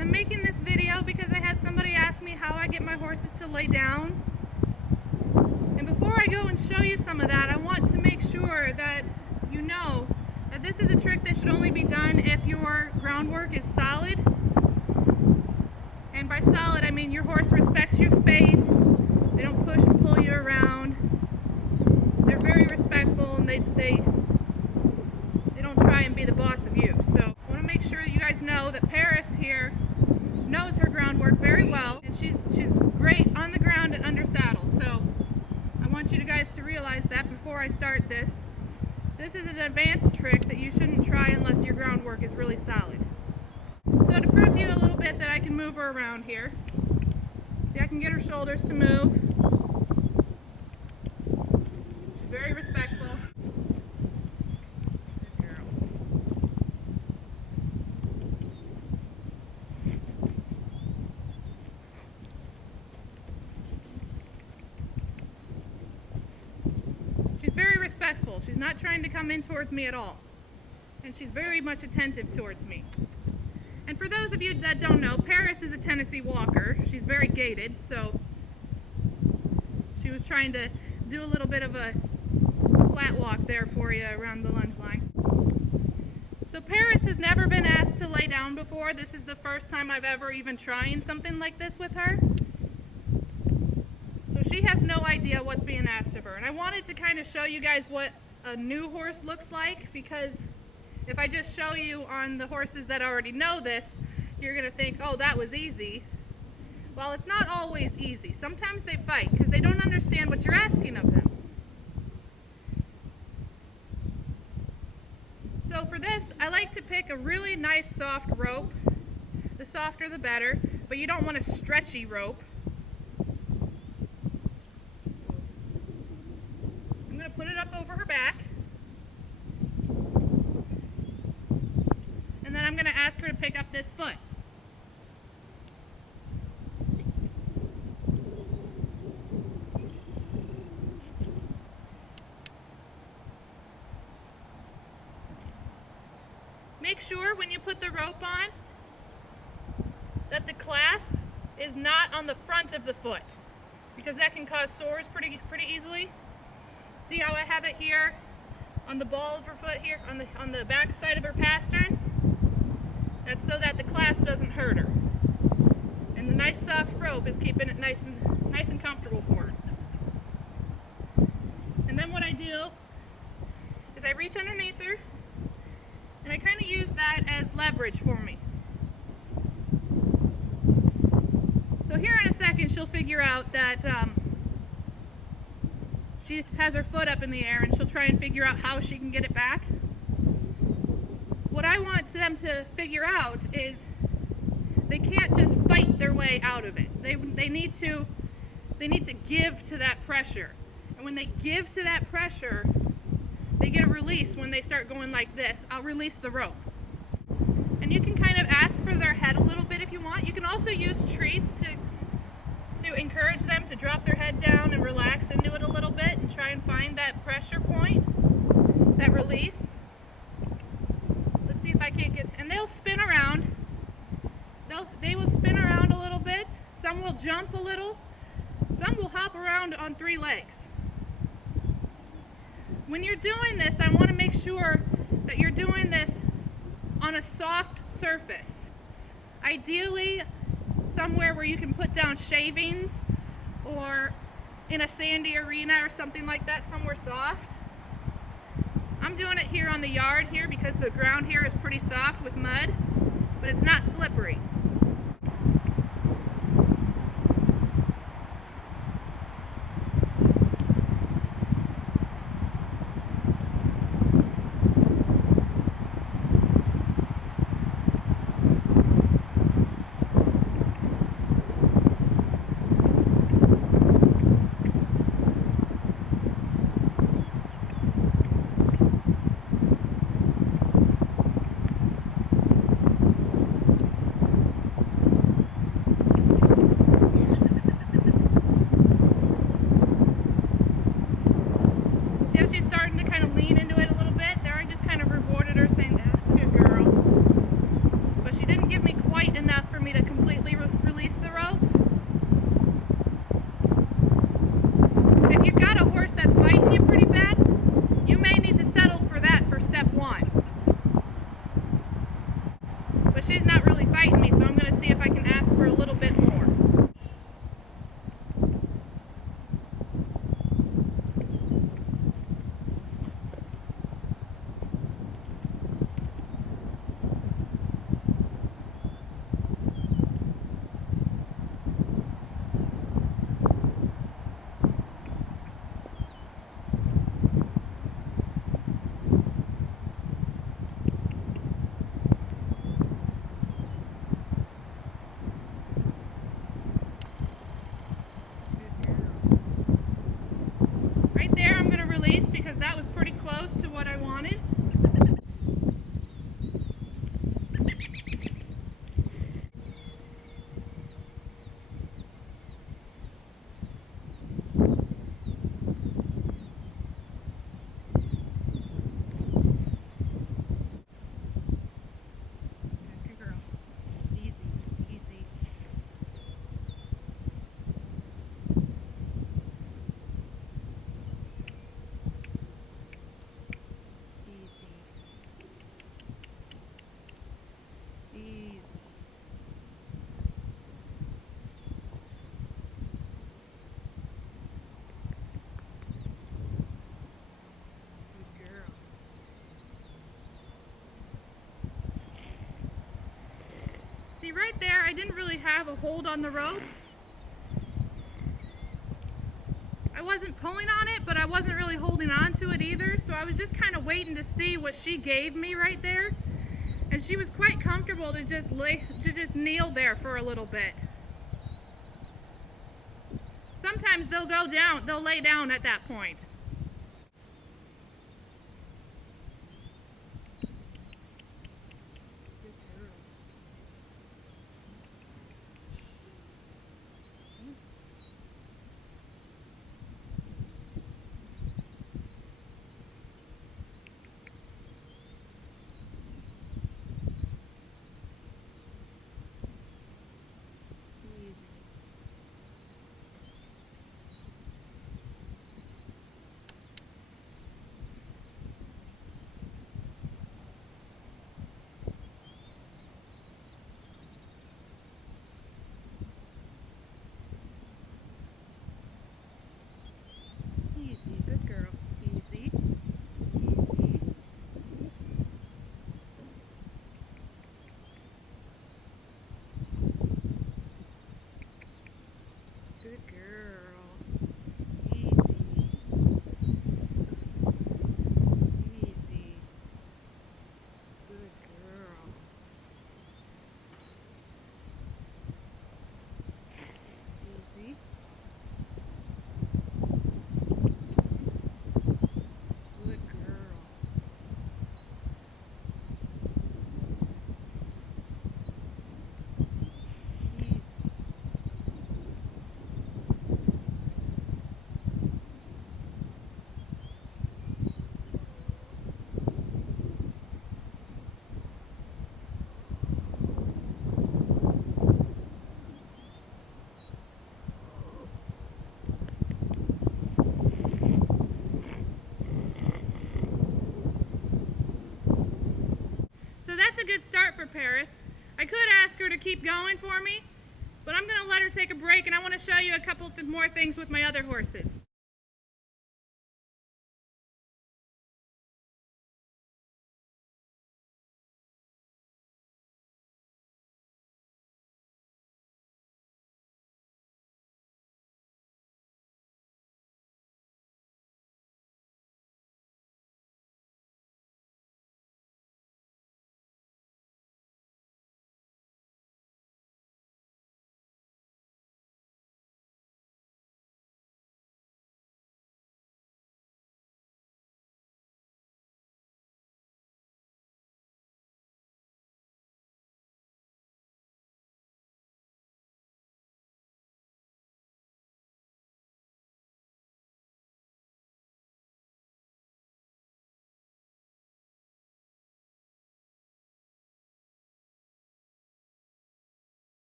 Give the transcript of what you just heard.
I'm making this video because I had somebody ask me how I get my horses to lay down. And before I go and show you some of that, I want to make sure that you know that this is a trick that should only be done if your groundwork is solid. And by solid, I mean your horse respects your space. They don't push and pull you around. They're very respectful, and they don't try and be the boss of you. So I want to make sure you guys know that Paris here knows her groundwork very well, and she's great on the ground and under saddle. So I want you guys to realize that before I start this. This is an advanced trick that you shouldn't try unless your groundwork is really solid. So to prove to you a little bit that I can move her around here, see, I can get her shoulders to move. She's very respectful. Good girl. She's very respectful. She's not trying to come in towards me at all. And she's very much attentive towards me. And for those of you that don't know, Paris is a Tennessee walker. She's very gaited, so she was trying to do a little bit of a flat walk there for you around the lunge line. So Paris has never been asked to lay down before. This is the first time I've ever even tried something like this with her. So she has no idea what's being asked of her. And I wanted to kind of show you guys what a new horse looks like, because if I just show you on the horses that already know this, you're going to think, oh, that was easy. Well, it's not always easy. Sometimes they fight because they don't understand what you're asking of them. So for this, I like to pick a really nice soft rope. The softer the better, but you don't want a stretchy rope. I'm going to put it up over her back. And then I'm going to ask her to pick up this foot. Make sure when you put the rope on that the clasp is not on the front of the foot, because that can cause sores pretty easily. See how I have it here on the ball of her foot here, on the back side of her pastern? That's so that the clasp doesn't hurt her. And the nice soft rope is keeping it nice and comfortable for her. And then what I do is I reach underneath her, and I kind of use that as leverage for me. So here in a second she'll figure out that she has her foot up in the air, and she'll try and figure out how she can get it back. What I want them to figure out is they can't just fight their way out of it. They need to give to that pressure. And when they give to that pressure, they get a release when they start going like this. I'll release the rope. And you can kind of ask for their head a little bit if you want. You can also use treats to encourage them to drop their head down and relax into it a little bit and try and find that pressure point, that release. Let's see if I can't get, and they'll spin around. They will spin around a little bit. Some will jump a little. Some will hop around on 3 legs. When you're doing this, I want to make sure that you're doing this on a soft surface. Ideally, somewhere where you can put down shavings, or in a sandy arena or something like that, somewhere soft. I'm doing it here on the yard here because the ground here is pretty soft with mud, but it's not slippery. horse that's fighting you pretty bad, you may need to settle for that for step one. But she's not really fighting me, so I'm going to see if I can ask for a little bit more. Right there, I'm going to release because that was pretty close to what I wanted. Good girl. Easy, easy. Easy. Good girl. See, right there, I didn't really have a hold on the rope. I wasn't pulling on it, but I wasn't really holding on to it either, so I was just kind of waiting to see what she gave me right there. And she was quite comfortable to just kneel there for a little bit. Sometimes they'll go down, they'll lay down at that point. Easy, good girl. Easy. Easy. Good girl. Easy. Easy. Good girl. Easy. Good girl. Easy. So that's a good start for Paris. I could ask her to keep going for me, but I'm going to let her take a break, and I want to show you a couple more things with my other horses.